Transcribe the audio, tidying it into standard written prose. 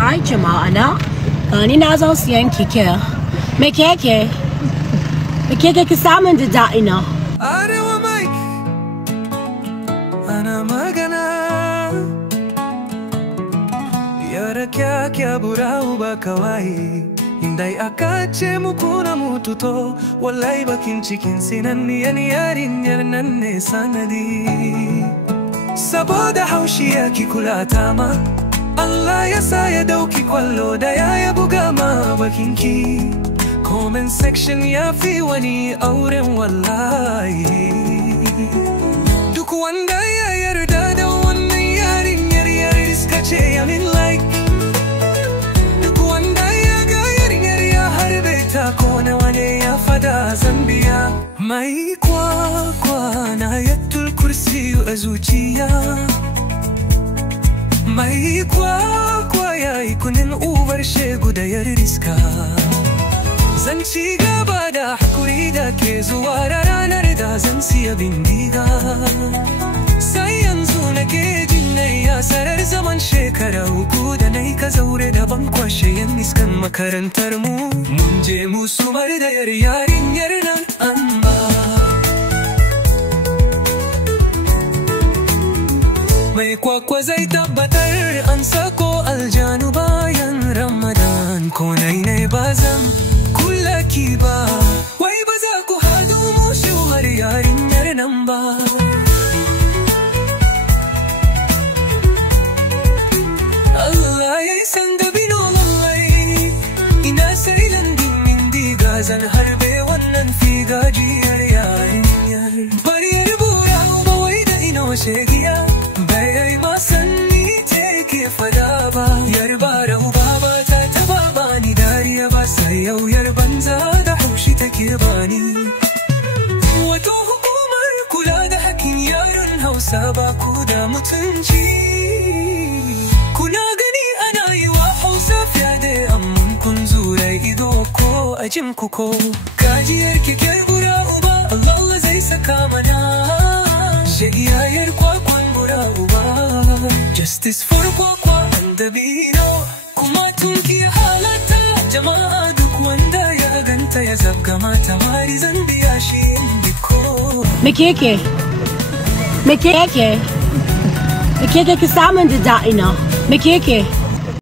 Hi jama'a ni na zo siyan keke. Me keke ki samun da da'ina. Arewa Mike ana magana yara kya bura uba kawai indai aka ce muku na mutu to wallahi bakin cikin sinanniyan yarinyar nan ne sanadi saboda haushi yaki kula ta ma Allah ya sa ya dauki kwallo da ya buga ma bakinki comment section ya fi wani auren wallahi duk wanda ya yarda da wannan yarinyar ya riska ce ya min like duk wanda ya ga yarinyar ya harbe ta ko na wani ya fada zambiya mai kwakwa na yatul kursi a zuciya mai kwakwa ya yi kunin ubar shegu da yar riska zan ci gaba da hakuri da ke zuwa da ranar da zan siya bindiga sai yanzu na jin na yasarar zaman shekara uku da na yi ka zaure da ban kwashe yan iskan makarantar mu mun je musu mar da yarinyar nan an ba mai kwakwa zai tabbatar an sako aljanu bayan ramadan ko nai ba zan kula ki ba wai ba za ku hadu mu shuhar yarinyar nan ba Allah ya yi san da bino lallai ina sai landin indiga zan harbe wannan figajiyar yarinyar bari ya rubuya ba wai da ino shegiya bai ma sanni ce ke fada ba yarba da uba ba ta taba bani dariya ba sai yauyar banza da haushi take bani wato hukumar kula da hakkin yaron Hausa ba ku da mutunci kuna gani ana yi wa Hausa fyade amman kun zura ido ko a jin ku ko gajiyar kikiyar bura uba Allah zai saka mana shagiyayar kwakwan bura uba justice for kwakwa and the bino kuma tunki halata jama'a duk wanda ya ganta ya zabga mata mari zan biya shi indiko me keke ki samun da da'ina me keke